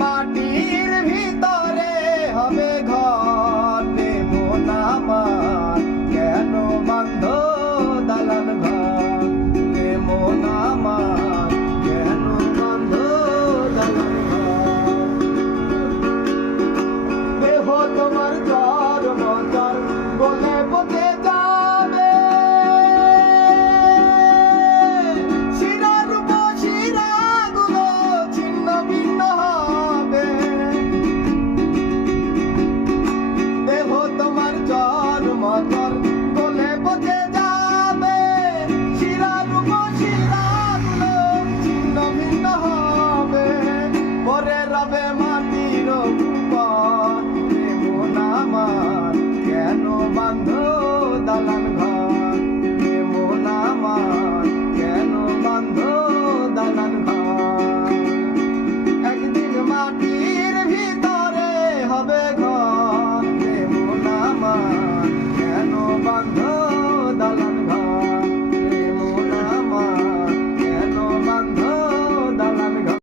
মাটির ভিতরে হবে ঘর মন আমার কেন বান্ধ দালান ঘর মন আমার কেন বান্ধ দালান ঘর দেহ তোমার জ্বর মজার বলে বলে যাবে শিরার শিরাগুলো ছিন্ন ভিন্ন হবে দেহ তোমার জ্বর মজার বলে বলে যাবে শিরার শিরাগুলো ছিন্ন ভিন্ন হবে পরে রবে